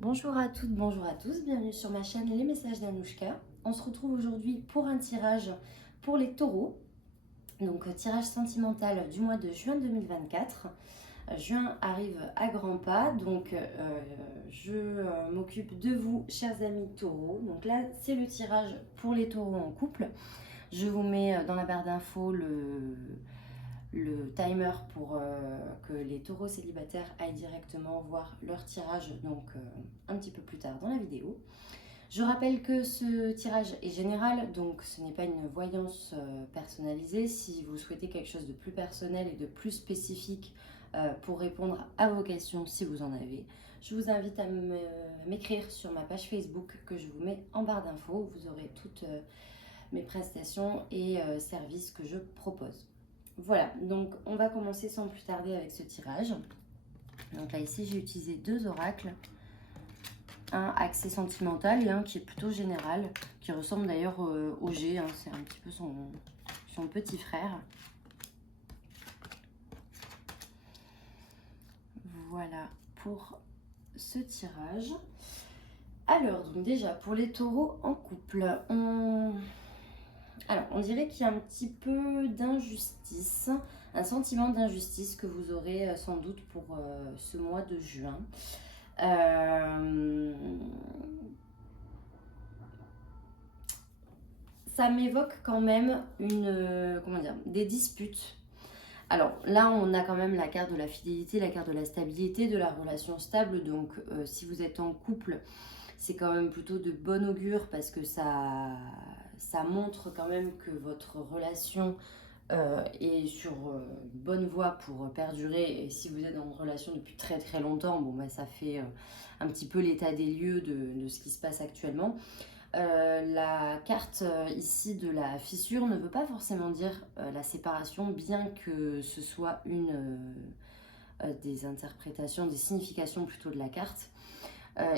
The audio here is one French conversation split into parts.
Bonjour à toutes, bonjour à tous, bienvenue sur ma chaîne Les Messages d'Anouchka. On se retrouve aujourd'hui pour un tirage pour les taureaux, donc tirage sentimental du mois de juin 2024. Juin arrive à grands pas, donc je m'occupe de vous, chers amis taureaux. Donc là, c'est le tirage pour les taureaux en couple. Je vous mets dans la barre d'infos le timer pour que les taureaux célibataires aillent directement voir leur tirage, donc un petit peu plus tard dans la vidéo. Je rappelle que ce tirage est général, donc ce n'est pas une voyance personnalisée. Si vous souhaitez quelque chose de plus personnel et de plus spécifique pour répondre à vos questions, si vous en avez, je vous invite à m'écrire sur ma page Facebook que je vous mets en barre d'infos. Vous aurez toutes mes prestations et services que je propose. Voilà, donc on va commencer sans plus tarder avec ce tirage. Donc là ici j'ai utilisé deux oracles, un axé sentimental et un qui est plutôt général, qui ressemble d'ailleurs au G, hein, c'est un petit peu son petit frère. Voilà pour ce tirage. Alors, donc déjà pour les taureaux en couple, alors, on dirait qu'il y a un petit peu d'injustice, un sentiment d'injustice que vous aurez sans doute pour ce mois de juin. Ça m'évoque quand même des disputes. Alors là, on a quand même la carte de la fidélité, la carte de la stabilité, de la relation stable. Donc, si vous êtes en couple, c'est quand même plutôt de bon augure parce que ça montre quand même que votre relation est sur une bonne voie pour perdurer. Et si vous êtes dans une relation depuis très très longtemps, bon, bah, ça fait un petit peu l'état des lieux de ce qui se passe actuellement. La carte ici de la fissure ne veut pas forcément dire la séparation, bien que ce soit une des interprétations, des significations plutôt de la carte.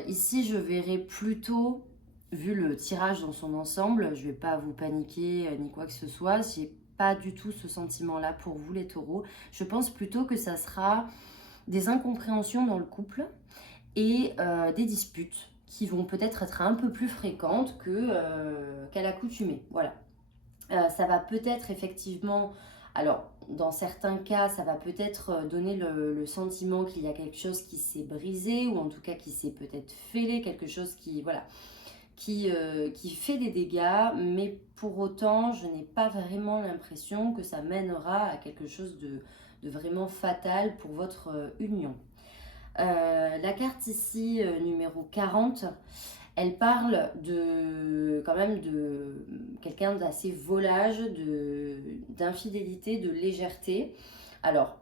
Ici, je verrais plutôt, vu le tirage dans son ensemble, je ne vais pas vous paniquer ni quoi que ce soit, j'ai pas du tout ce sentiment-là pour vous les taureaux. Je pense plutôt que ça sera des incompréhensions dans le couple et des disputes qui vont peut-être être un peu plus fréquentes qu'à l'accoutumée. Voilà. Ça va peut-être effectivement, alors dans certains cas, ça va peut-être donner le sentiment qu'il y a quelque chose qui s'est brisé ou en tout cas qui s'est peut-être fêlé, quelque chose qui, voilà, qui fait des dégâts, mais pour autant, je n'ai pas vraiment l'impression que ça mènera à quelque chose de vraiment fatal pour votre union. La carte ici, numéro 40, elle parle quand même de quelqu'un d'assez volage, d'infidélité, de légèreté. Alors,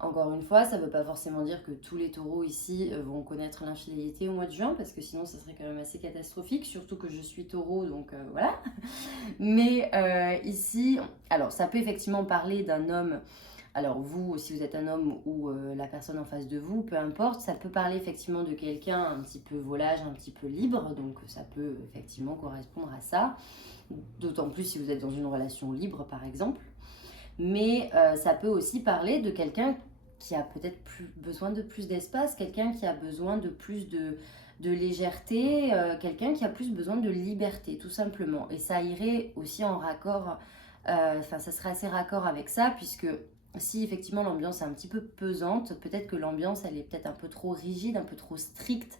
encore une fois, ça ne veut pas forcément dire que tous les taureaux ici vont connaître l'infidélité au mois de juin, parce que sinon ça serait quand même assez catastrophique, surtout que je suis taureau, donc voilà. Mais ici, alors ça peut effectivement parler d'un homme. Alors vous, si vous êtes un homme ou la personne en face de vous, peu importe, ça peut parler effectivement de quelqu'un un petit peu volage, un petit peu libre, donc ça peut effectivement correspondre à ça, d'autant plus si vous êtes dans une relation libre par exemple. Mais ça peut aussi parler de quelqu'un qui a peut-être besoin de plus d'espace, quelqu'un qui a besoin de plus de légèreté, quelqu'un qui a plus besoin de liberté tout simplement. Et ça irait aussi en raccord, ça serait assez raccord avec ça, puisque si effectivement l'ambiance est un petit peu pesante, peut-être que l'ambiance elle est peut-être un peu trop rigide, un peu trop stricte.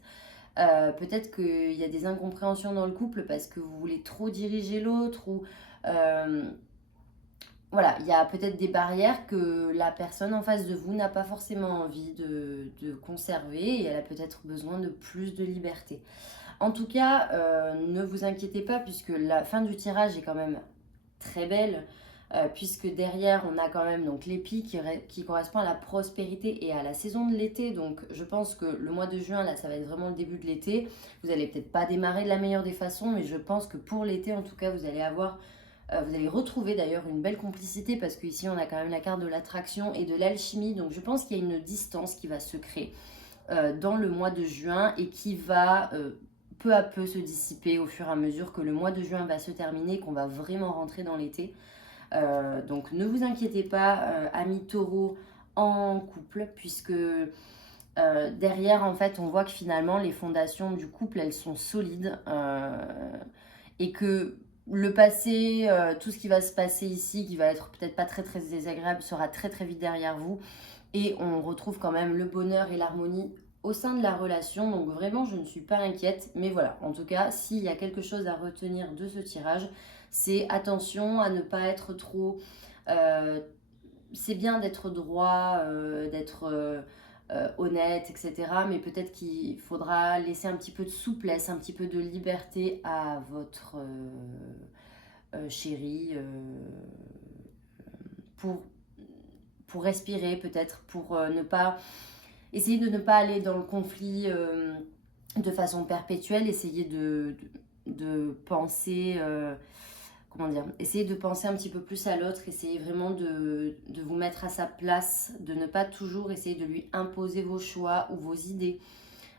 Peut-être qu'il y a des incompréhensions dans le couple parce que vous voulez trop diriger l'autre ou voilà, il y a peut-être des barrières que la personne en face de vous n'a pas forcément envie de conserver et elle a peut-être besoin de plus de liberté. En tout cas, ne vous inquiétez pas puisque la fin du tirage est quand même très belle. Puisque derrière on a quand même donc l'épi qui correspond à la prospérité et à la saison de l'été. Donc je pense que le mois de juin, là ça va être vraiment le début de l'été. Vous allez peut-être pas démarrer de la meilleure des façons, mais je pense que pour l'été en tout cas vous allez avoir vous allez retrouver d'ailleurs une belle complicité parce qu'ici on a quand même la carte de l'attraction et de l'alchimie. Donc je pense qu'il y a une distance qui va se créer dans le mois de juin et qui va peu à peu se dissiper au fur et à mesure que le mois de juin va se terminer, qu'on va vraiment rentrer dans l'été. Donc ne vous inquiétez pas, amis taureaux en couple, puisque derrière, en fait, on voit que finalement, les fondations du couple, elles sont solides et que le passé, tout ce qui va se passer ici, qui va être peut-être pas très très désagréable, sera très très vite derrière vous. Et on retrouve quand même le bonheur et l'harmonie au sein de la relation. Donc vraiment, je ne suis pas inquiète. Mais voilà, en tout cas, s'il y a quelque chose à retenir de ce tirage, c'est attention à ne pas être trop... c'est bien d'être droit, d'être honnête, etc. Mais peut-être qu'il faudra laisser un petit peu de souplesse, un petit peu de liberté à votre chéri pour, pour respirer peut-être, pour ne pas... Essayer de ne pas aller dans le conflit de façon perpétuelle, essayer de penser... comment dire, essayez de penser un petit peu plus à l'autre, essayez vraiment de vous mettre à sa place, de ne pas toujours essayer de lui imposer vos choix ou vos idées.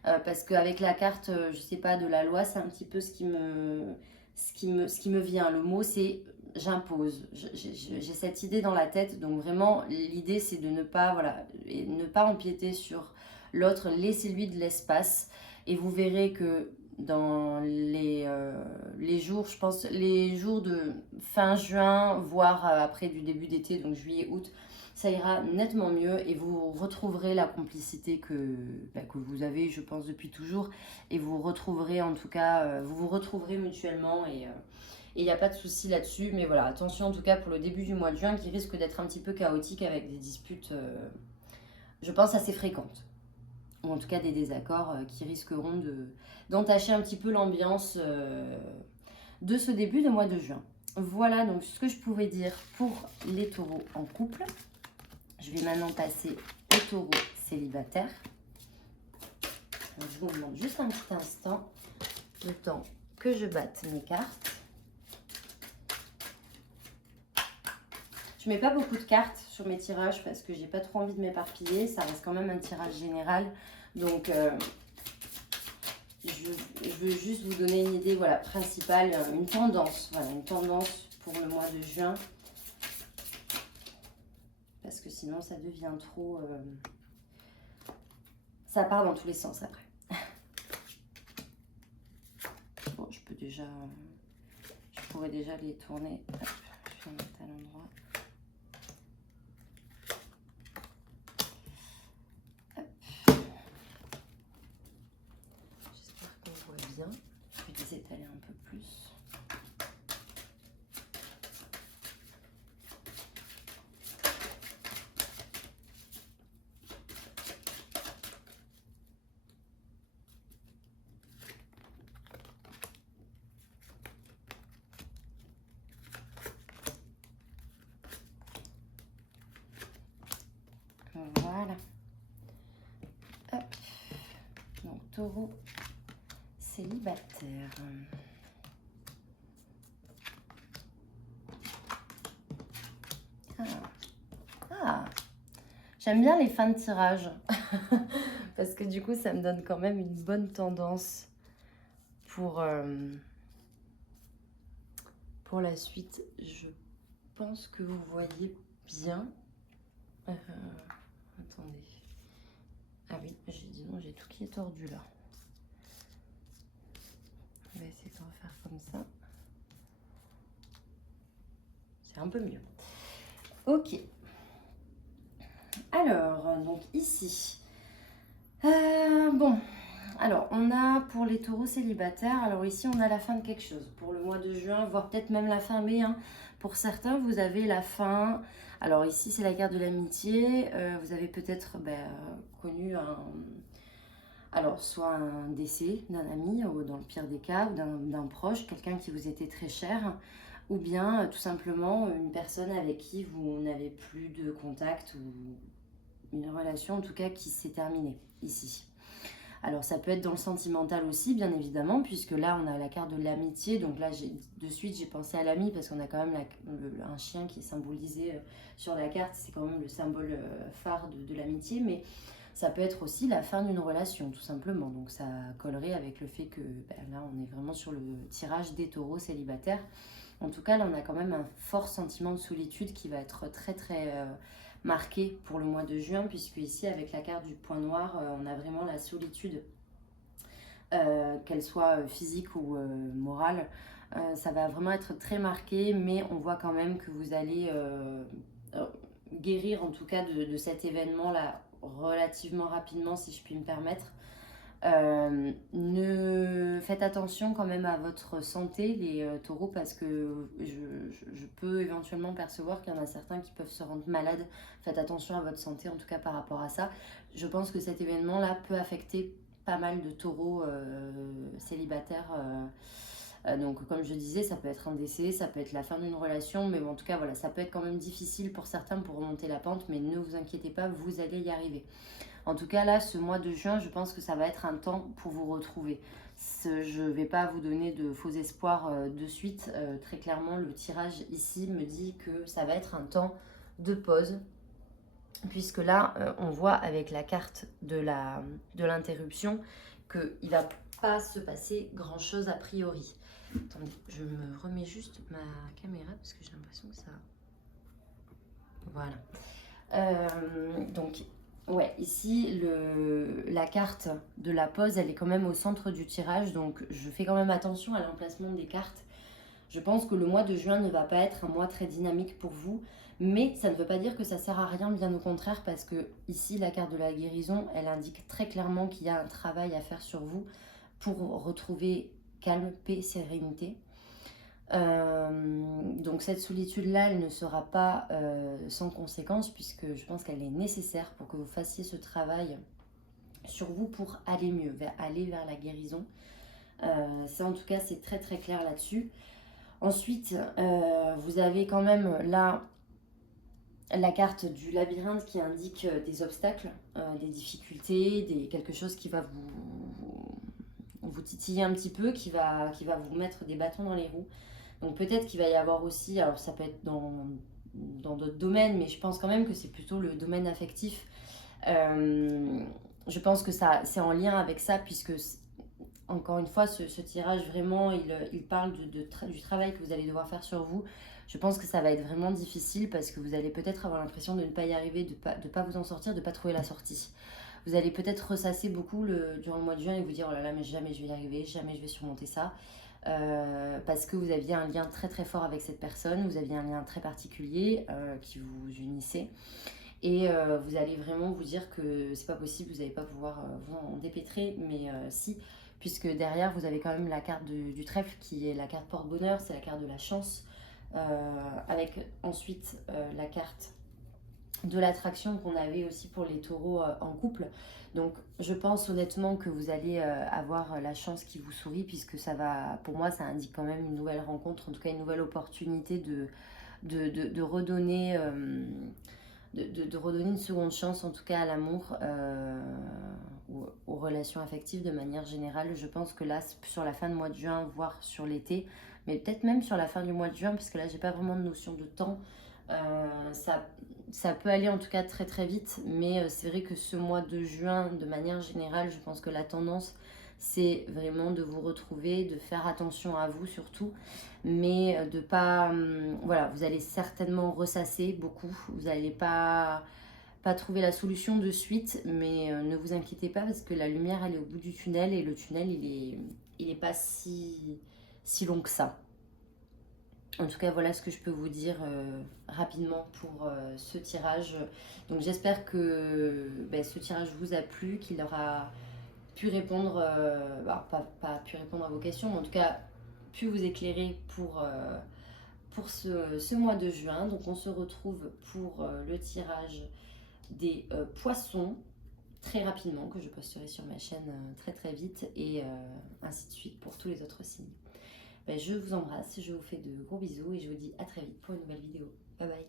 Parce qu'avec la carte, je sais pas, de la loi, c'est un petit peu ce qui me vient. Le mot, c'est j'impose. J'ai cette idée dans la tête, donc vraiment, l'idée, c'est de ne pas, voilà, ne pas empiéter sur l'autre, laissez-lui de l'espace, et vous verrez que dans les jours, je pense, les jours de fin juin, voire après du début d'été, donc juillet, août, ça ira nettement mieux et vous retrouverez la complicité que vous avez, je pense, depuis toujours. Et vous retrouverez, en tout cas, vous vous retrouverez mutuellement et il n'y a pas de souci là-dessus. Mais voilà, attention en tout cas pour le début du mois de juin qui risque d'être un petit peu chaotique avec des disputes, je pense, assez fréquentes. Ou en tout cas des désaccords qui risqueront d'entacher un petit peu l'ambiance de ce début de mois de juin. Voilà donc ce que je pouvais dire pour les taureaux en couple. Je vais maintenant passer aux taureaux célibataires. Je vous demande juste un petit instant, le temps que je batte mes cartes. Je mets pas beaucoup de cartes sur mes tirages parce que j'ai pas trop envie de m'éparpiller. Ça reste quand même un tirage général. Donc, je veux juste vous donner une idée voilà, principale, une tendance. Voilà, une tendance pour le mois de juin. Parce que sinon, ça devient trop... ça part dans tous les sens après. Bon, je pourrais déjà les tourner. Hop, je vais mettre à l'endroit. J'espère qu'on voit bien. Je vais les étaler un peu plus. Voilà. Hop. Donc, taureau célibataire. Ah. J'aime bien les fins de tirage. Parce que du coup, ça me donne quand même une bonne tendance pour la suite. Je pense que vous voyez bien. Attendez. Ah oui, j'ai dit non, j'ai tout qui est tordu là. On va essayer de refaire comme ça. C'est un peu mieux. Ok. Alors, donc ici. Bon. Alors, on a pour les taureaux célibataires, alors ici on a la fin de quelque chose. Pour le mois de juin, voire peut-être même la fin mai. Hein. Pour certains, vous avez la fin. Alors ici, c'est la carte de l'amitié. Vous avez peut-être connu alors, soit un décès d'un ami, ou dans le pire des cas, ou d'un proche, quelqu'un qui vous était très cher, ou bien tout simplement une personne avec qui vous n'avez plus de contact, ou une relation en tout cas qui s'est terminée ici. Alors ça peut être dans le sentimental aussi, bien évidemment, puisque là on a la carte de l'amitié. Donc là de suite j'ai pensé à l'ami parce qu'on a quand même un chien qui est symbolisé sur la carte. C'est quand même le symbole phare de l'amitié, mais ça peut être aussi la fin d'une relation tout simplement. Donc ça collerait avec le fait que là on est vraiment sur le tirage des taureaux célibataires. En tout cas là on a quand même un fort sentiment de solitude qui va être très très marquée pour le mois de juin, puisque ici avec la carte du point noir, on a vraiment la solitude, qu'elle soit physique ou morale. Ça va vraiment être très marqué, mais on voit quand même que vous allez guérir en tout cas de cet événement-là relativement rapidement, si je puis me permettre. Faites attention quand même à votre santé, les taureaux, parce que je peux éventuellement percevoir qu'il y en a certains qui peuvent se rendre malades. Faites attention à votre santé, en tout cas par rapport à ça. Je pense que cet événement-là peut affecter pas mal de taureaux célibataires. Donc comme je disais, ça peut être un décès, ça peut être la fin d'une relation, mais bon, en tout cas voilà, ça peut être quand même difficile pour certains pour remonter la pente, mais ne vous inquiétez pas, vous allez y arriver. En tout cas là, ce mois de juin, je pense que ça va être un temps pour vous retrouver. Je ne vais pas vous donner de faux espoirs de suite. Très clairement, le tirage ici me dit que ça va être un temps de pause, puisque là, on voit avec la carte de l'interruption qu'il ne va pas se passer grand-chose a priori. Attendez, je me remets juste ma caméra parce que j'ai l'impression que ça... Voilà. Donc, ouais, ici, la carte de la pause, elle est quand même au centre du tirage. Donc, je fais quand même attention à l'emplacement des cartes. Je pense que le mois de juin ne va pas être un mois très dynamique pour vous. Mais ça ne veut pas dire que ça sert à rien, bien au contraire, parce que ici, la carte de la guérison, elle indique très clairement qu'il y a un travail à faire sur vous pour retrouver calme, paix, sérénité. Donc cette solitude-là, elle ne sera pas sans conséquence, puisque je pense qu'elle est nécessaire pour que vous fassiez ce travail sur vous pour aller mieux, aller vers la guérison. Ça, en tout cas, c'est très très clair là-dessus. Ensuite, vous avez quand même là la carte du labyrinthe qui indique des obstacles, des difficultés, quelque chose qui va vous titiller un petit peu, qui va vous mettre des bâtons dans les roues. Donc peut-être qu'il va y avoir aussi, alors ça peut être dans d'autres domaines, mais je pense quand même que c'est plutôt le domaine affectif. Je pense que c'est en lien avec ça, puisque encore une fois, ce tirage vraiment, il parle du travail que vous allez devoir faire sur vous. Je pense que ça va être vraiment difficile parce que vous allez peut-être avoir l'impression de ne pas y arriver, de pas vous en sortir, de ne pas trouver la sortie. Vous allez peut-être ressasser beaucoup durant le mois de juin et vous dire « Oh là là, mais jamais je vais y arriver, jamais je vais surmonter ça ». Parce que vous aviez un lien très très fort avec cette personne, vous aviez un lien très particulier qui vous unissait. Et vous allez vraiment vous dire que c'est pas possible, vous n'allez pas pouvoir vous en dépêtrer, mais si, puisque derrière vous avez quand même la carte du trèfle qui est la carte porte-bonheur, c'est la carte de la chance, avec ensuite la carte de l'attraction qu'on avait aussi pour les taureaux en couple. Donc je pense honnêtement que vous allez avoir la chance qui vous sourit, puisque ça va, pour moi ça indique quand même une nouvelle rencontre, en tout cas une nouvelle opportunité de redonner... De redonner une seconde chance en tout cas à l'amour, aux relations affectives de manière générale. Je pense que là, sur la fin du mois de juin, voire sur l'été, mais peut-être même sur la fin du mois de juin, parce que là, j'ai pas vraiment de notion de temps. Ça peut aller en tout cas très très vite, mais c'est vrai que ce mois de juin, de manière générale, je pense que la tendance, c'est vraiment de vous retrouver, de faire attention à vous surtout, mais de pas... voilà, vous allez certainement ressasser beaucoup, vous n'allez pas trouver la solution de suite, mais ne vous inquiétez pas parce que la lumière, elle est au bout du tunnel et le tunnel, il est pas si long que ça. En tout cas, voilà ce que je peux vous dire rapidement pour ce tirage. Donc j'espère que ce tirage vous a plu, qu'il aura pu répondre, pas pu répondre à vos questions, mais en tout cas pu vous éclairer pour ce mois de juin. Donc on se retrouve pour le tirage des poissons très rapidement, que je posterai sur ma chaîne très très vite, et ainsi de suite pour tous les autres signes. Je vous embrasse, je vous fais de gros bisous et je vous dis à très vite pour une nouvelle vidéo. Bye bye.